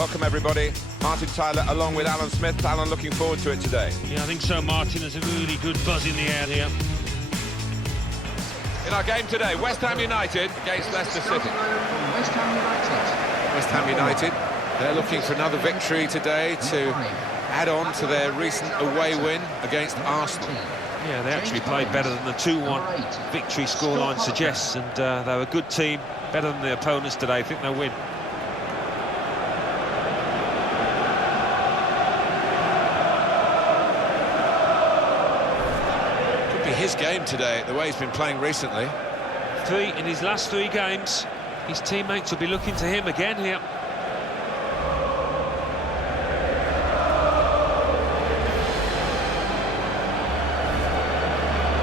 Welcome everybody. Martin Tyler along with Alan Smith. Alan, looking forward to it today. Yeah, I think so, Martin. There's a really good buzz in the air here. In our game today, West Ham United against Leicester City. West Ham United. West Ham United, they're looking for another victory today to add on to their recent away win against Arsenal. Yeah, they actually played better than the 2-1 victory scoreline suggests, and they're a good team, better than the opponents today. I think they'll win. Could be his game today, the way he's been playing recently. 3 in his last 3 games. His teammates will be looking to him again here.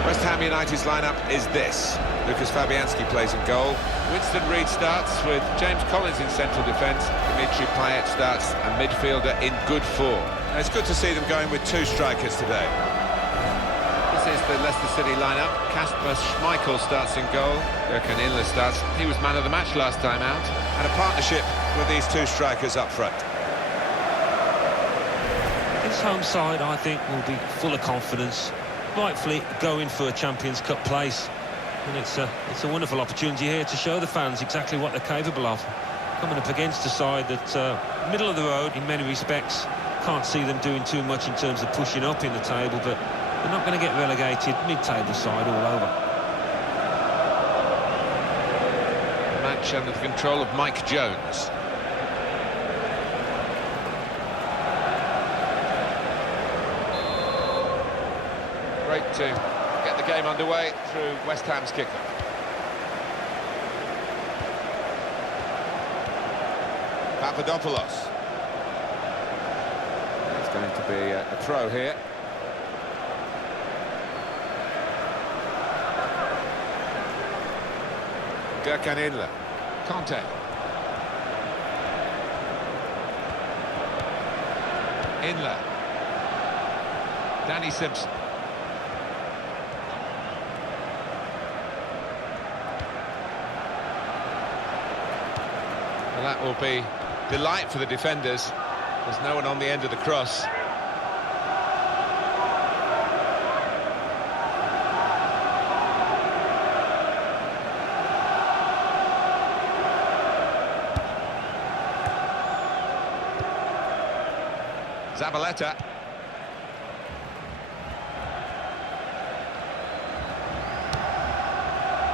West Ham United's lineup is this. Lucas Fabianski plays in goal. Winston Reid starts with James Collins in central defence. Dimitri Payet starts a midfielder in good form. And it's good to see them going with 2 strikers today. This is the Leicester City lineup. Kasper Schmeichel starts in goal. R.Keane starts. He was man of the match last time out. And a partnership with these 2 strikers up front. His home side, I think, will be full of confidence. Rightfully going for a Champions Cup place, and it's a wonderful opportunity here to show the fans exactly what they're capable of. Coming up against a side that's middle of the road in many respects. Can't see them doing too much in terms of pushing up in the table, but they're not going to get relegated. Mid-table side all over. Match under the control of Mike Jones. Great to get the game underway through West Ham's kickoff. Papadopoulos. It's going to be a throw here. R.Keane. Conte. Inler. Danny Simpson. Well, that will be delight for the defenders. There's no one on the end of the cross. Zabaleta.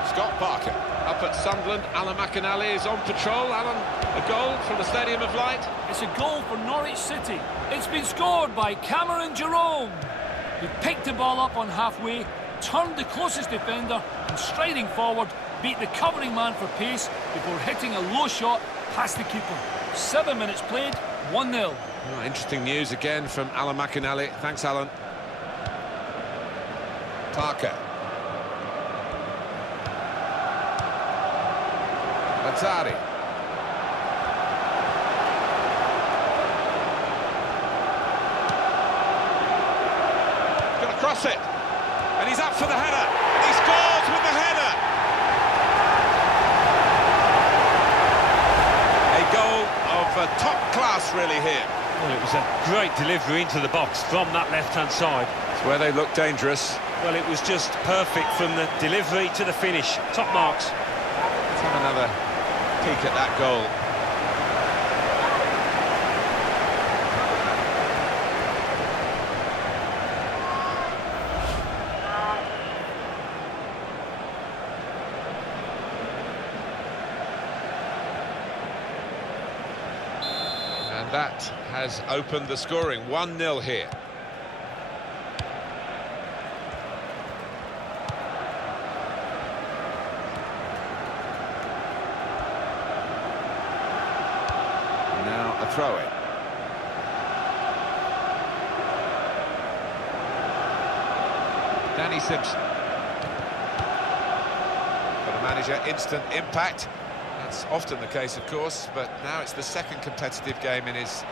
Scott Parker. Up at Sunderland, Alan McInally is on patrol. Alan, a goal from the Stadium of Light. It's a goal for Norwich City. It's been scored by Cameron Jerome. He picked the ball up on halfway, turned the closest defender, and striding forward, beat the covering man for pace before hitting a low shot past the keeper. 7 minutes played, 1-0. Oh, interesting news again from Alan McInally. Thanks, Alan. Parker. Tari. Gonna cross it, and he's up for the header, and he scores with the header. A goal of top class, really, here. Well, it was a great delivery into the box from that left-hand side. It's where they look dangerous. Well, it was just perfect from the delivery to the finish. Top marks. Let's have another peek at that goal. And that has opened the scoring. 1-0 here. Throw it. Danny Simpson. But a manager, instant impact. That's often the case, of course, but now it's the second competitive game in his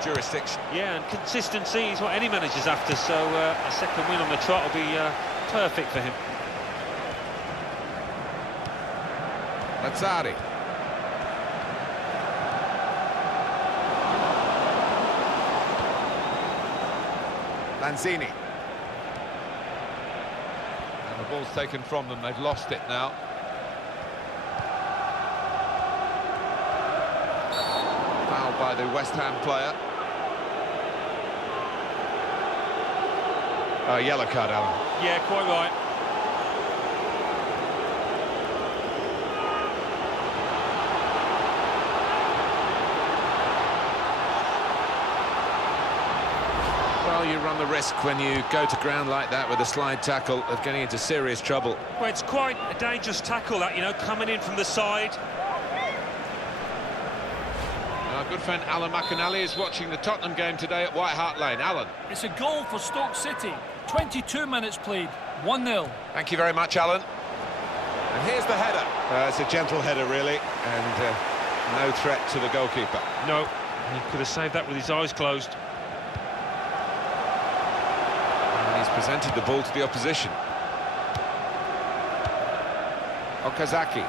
jurisdiction. Yeah, and consistency is what any manager's after, so a second win on the trot will be perfect for him. Lazzari. Lanzini. And the ball's taken from them, they've lost it now. Fouled by the West Ham player. Yellow card, Alan. Yeah, quite right. Well, you run the risk when you go to ground like that with a slide tackle of getting into serious trouble. Well, it's quite a dangerous tackle, that, you know, coming in from the side. Our good friend Alan McAnally is watching the Tottenham game today at White Hart Lane. Alan. It's a goal for Stoke City. 22 minutes played, 1-0. Thank you very much, Alan. And here's the header. It's a gentle header, really, and no threat to the goalkeeper. No, he could have saved that with his eyes closed. And he's presented the ball to the opposition. Okazaki.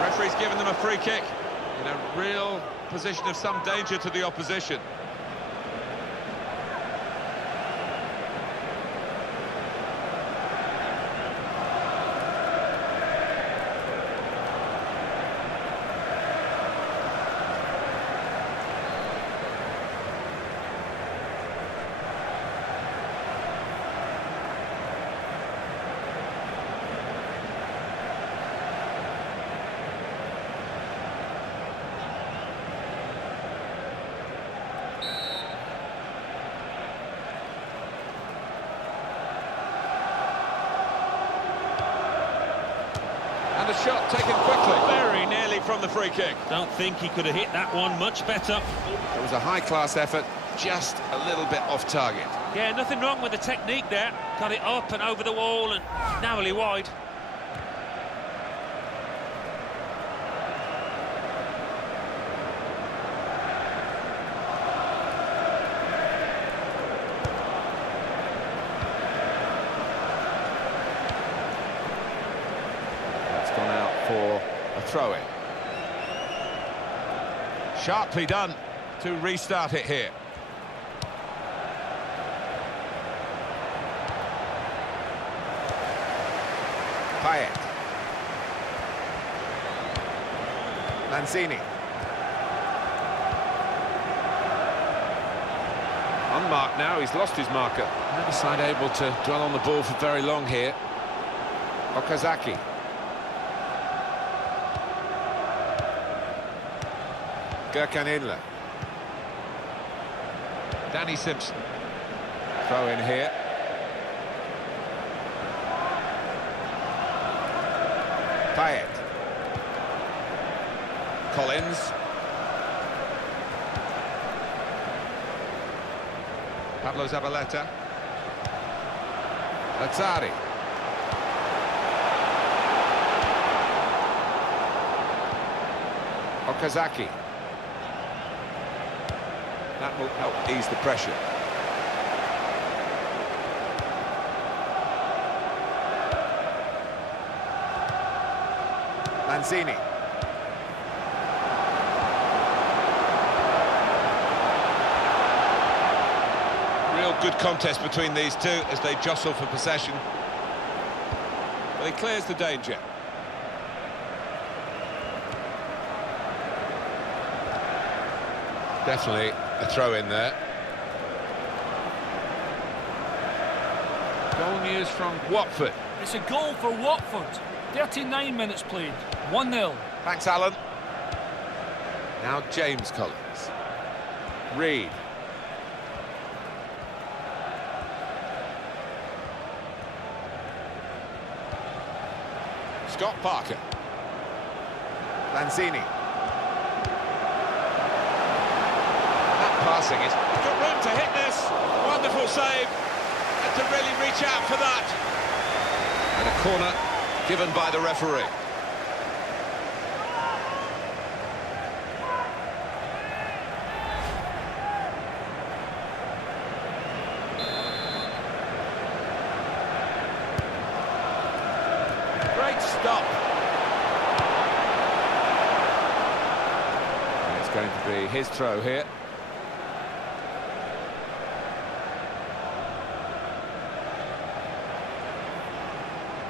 Referee's given them a free kick in a real position of some danger to the opposition. And a shot taken quickly. Very nearly from the free kick. Don't think he could have hit that one much better. It was a high-class effort, just a little bit off target. Yeah, nothing wrong with the technique there. Got it up and over the wall and narrowly wide. Gone out for a throw-in. Sharply done to restart it here. Payet. Lanzini. Unmarked now, he's lost his marker. Neither side able to dwell on the ball for very long here. Okazaki. Inler. Danny Simpson. Throw in here. Payet. Collins. Pablo Zabaleta. Lazzari. Okazaki. That will help ease the pressure. Lanzini. Real good contest between these two as they jostle for possession. But he clears the danger. Definitely a throw in there. Goal news from Watford. It's a goal for Watford. 39 minutes played, 1-0. Thanks, Alan. Now James Collins. Reed. Scott Parker. Lanzini. Passing it. Got room to hit this. Wonderful save. And to really reach out for that. And a corner given by the referee. Great stop. And it's going to be his throw here.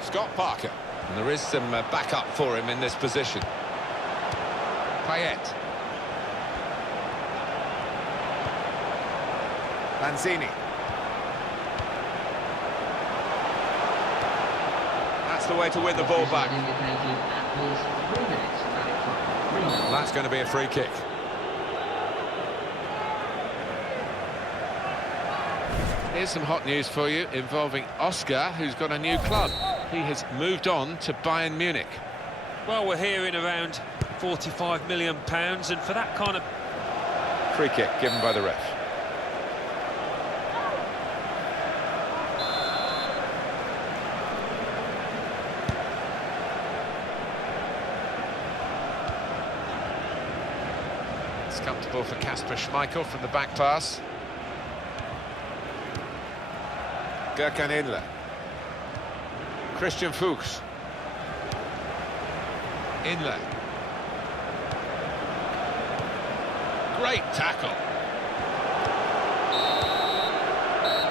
Scott Parker. And there is some backup for him in this position. Payet. Lanzini. That's the way to win the ball back. That's going to be a free kick. Here's some hot news for you involving Oscar, who's got a new club. He has moved on to Bayern Munich. Well, we're hearing around £45 million, and for that kind of... Free kick given by the ref. It's comfortable for Kasper Schmeichel from the back pass. Gökhan Inler. Christian Fuchs. Inler. Great tackle.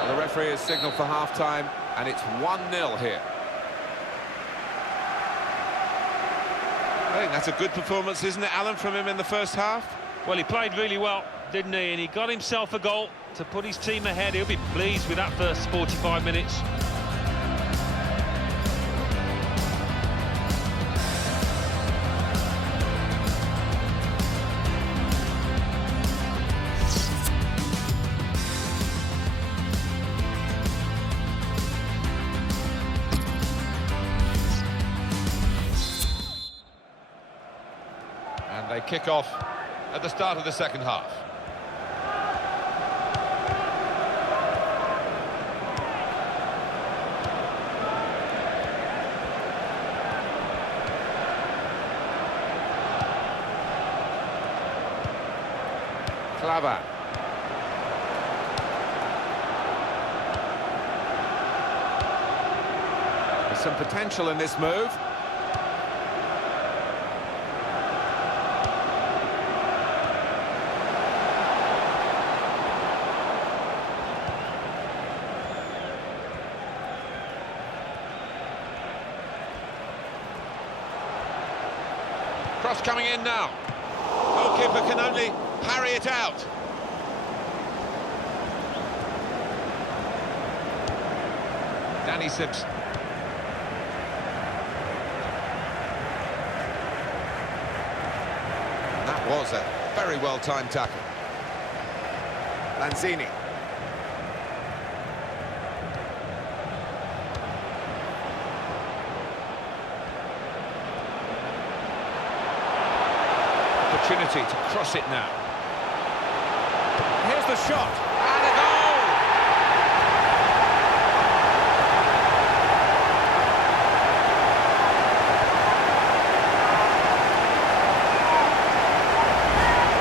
Well, the referee has signalled for half-time, and it's 1-0 here. I think that's a good performance, isn't it, Alan, from him in the first half? Well, he played really well, didn't he? And he got himself a goal to put his team ahead. He'll be pleased with that first 45 minutes. And they kick off at the start of the second half. Clava. There's some potential in this move. Cross coming in now. Goalkeeper can only parry it out. Danny Simpson. That was a very well-timed tackle. Lanzini. Opportunity to cross it now. Here's the shot, and a goal!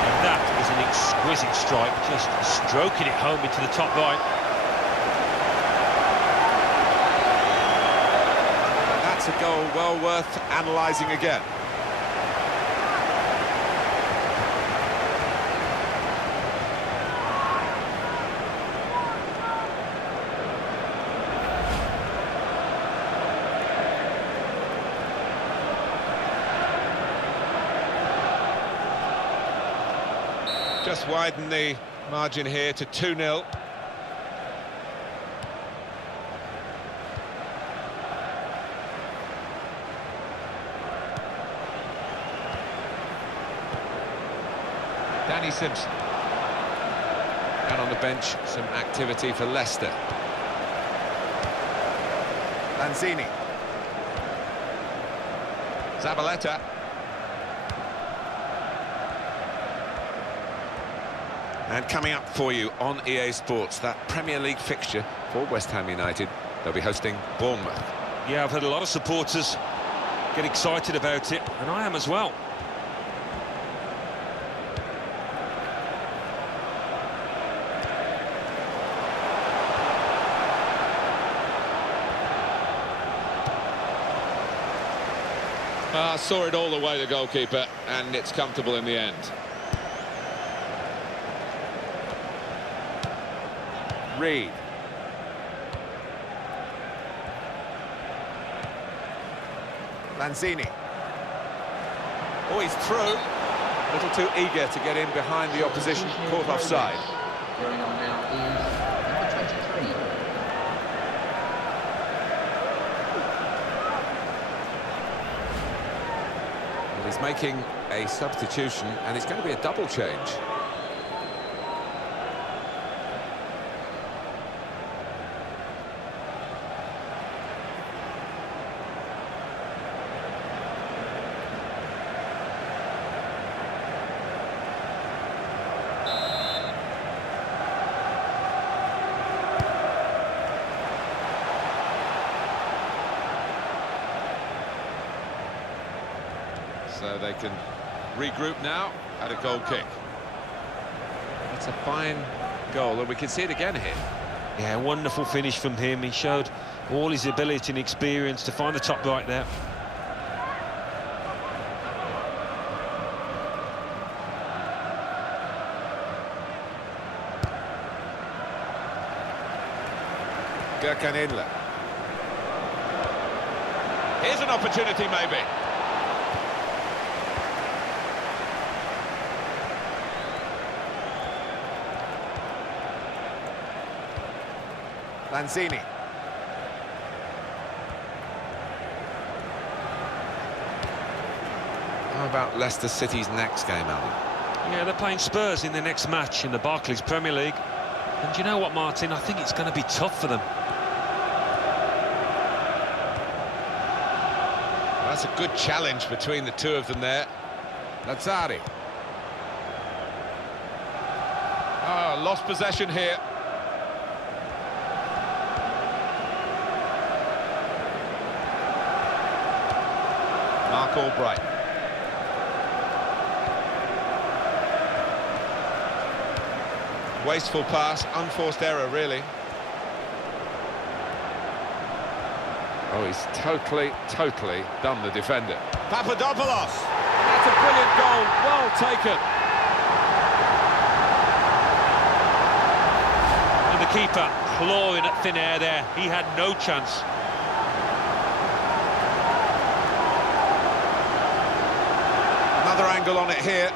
And that is an exquisite strike, just stroking it home into the top right. That's a goal well worth analysing again. Just widen the margin here to 2-0. Danny Simpson. And on the bench, some activity for Leicester. Lanzini. Zabaleta. And coming up for you on EA Sports, that Premier League fixture for West Ham United. They'll be hosting Bournemouth. Yeah, I've had a lot of supporters get excited about it, and I am as well. Saw it all the way, the goalkeeper, and it's comfortable in the end. Reed. Lanzini. Oh, he's through. A little too eager to get in behind the opposition, caught offside. Going on now is number 23. Well, he's making a substitution, and it's going to be a double change. So they can regroup now at a goal kick. It's a fine goal, and we can see it again here. Yeah, wonderful finish from him. He showed all his ability and experience to find the top right there. Inle. Here's an opportunity, maybe. Lanzini. How about Leicester City's next game, Alan? Yeah, they're playing Spurs in their next match in the Barclays Premier League. And do you know what, Martin? I think it's going to be tough for them. Well, that's a good challenge between the two of them there. Lazzari. Oh, lost possession here. Mark Albright. Wasteful pass, unforced error, really. Oh, he's totally done the defender. Papadopulos! That's a brilliant goal, well taken. And the keeper clawing at thin air there. He had no chance. Another angle on it here.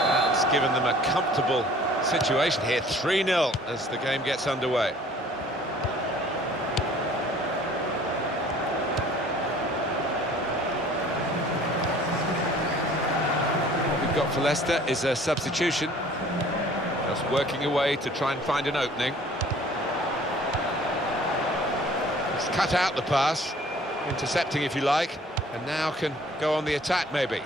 That's given them a comfortable situation here, 3-0 as the game gets underway. What we've got for Leicester is a substitution, just working away to try and find an opening. He's cut out the pass, intercepting if you like, and now can go on the attack maybe.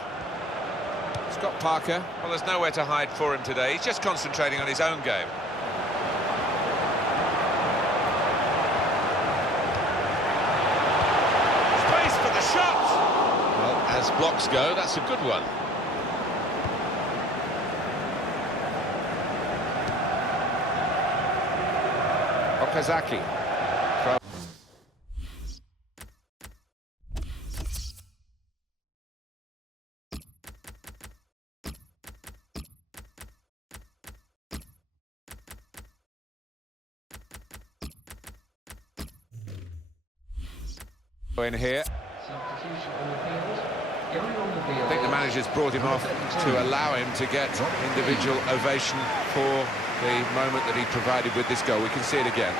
Scott Parker, well, there's nowhere to hide for him today. He's just concentrating on his own game. Space for the shot! Well, as blocks go, that's a good one. Okazaki. In here. Substitution on the field. Going on the field. I think the manager's brought him off to allow him to get individual ovation for the moment that he provided with this goal. We can see it again.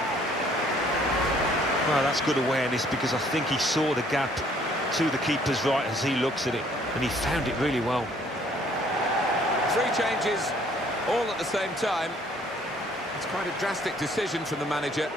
Well, that's good awareness, because I think he saw the gap to the keeper's right as he looks at it, and he found it really well. 3 changes, all at the same time. It's quite a drastic decision from the manager.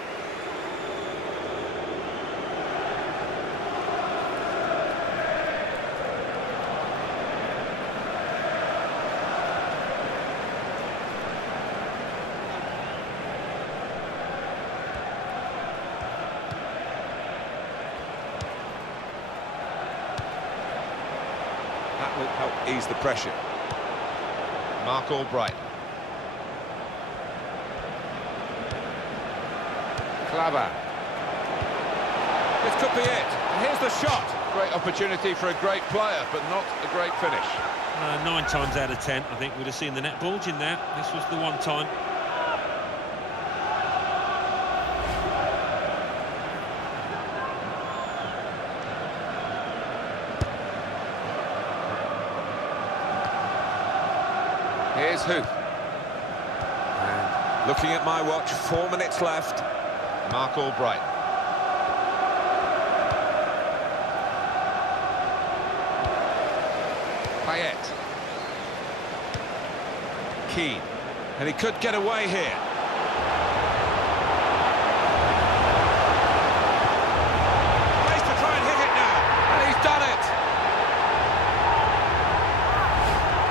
help ease the pressure. Mark Albright. Claver. This could be it. And here's the shot. Great opportunity for a great player, but not a great finish. 9 times out of 10, I think we'd have seen the net bulge in there. This was the one time. Here's Huth. And looking at my watch, 4 minutes left. Mark Albright. Payet. Keane. And he could get away here. Place to try and hit it now. And he's done it.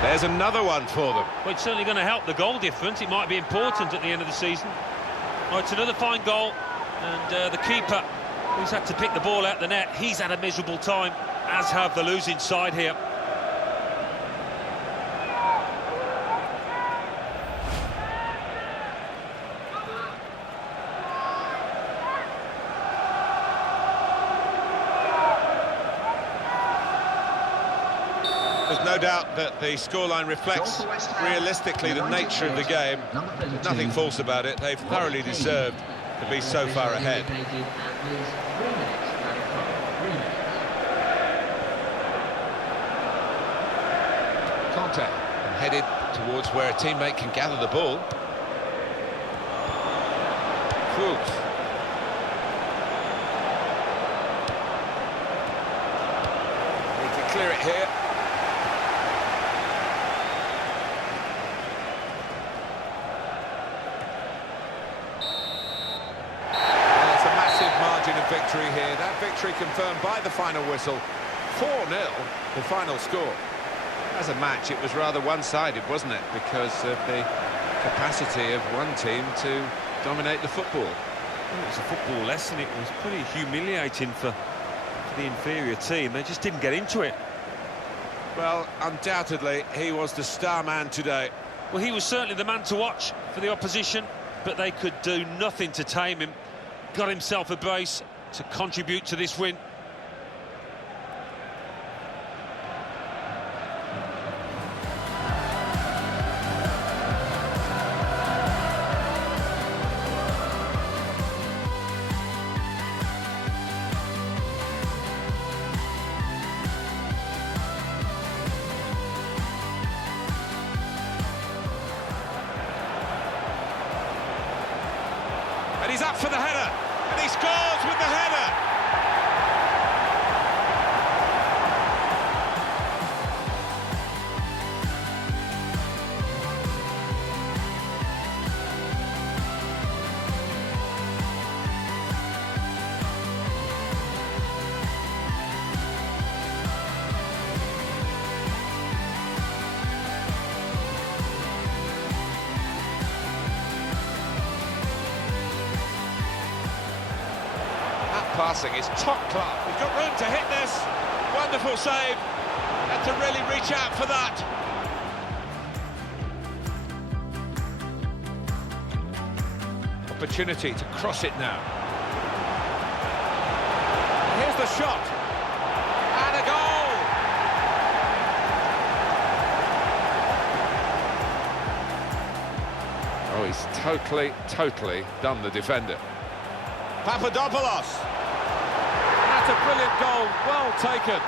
There's another one for them. Well, it's certainly going to help the goal difference. It might be important at the end of the season. Oh, it's another fine goal. And the keeper, who's had to pick the ball out the net, he's had a miserable time, as have the losing side here. There's no doubt that the scoreline reflects realistically the nature of the game. There's nothing false about it. They've thoroughly deserved to be so far ahead. Conte headed towards where a teammate can gather the ball. Fuchs. Need to clear it here. Victory here. That victory confirmed by the final whistle. 4-0, the final score. As a match, it was rather one-sided, wasn't it? Because of the capacity of one team to dominate the football. Well, it was a football lesson. It was pretty humiliating for the inferior team. They just didn't get into it. Well, undoubtedly, he was the star man today. Well, he was certainly the man to watch for the opposition, but they could do nothing to tame him. Got himself a brace to contribute to this win. And he's up for the header. And he scores with the header. Passing is top class. He's got room to hit this. Wonderful save. Had to really reach out for that. Opportunity to cross it now. Here's the shot. And a goal. Oh, he's totally done the defender. Papadopulos. That's a brilliant goal, well taken.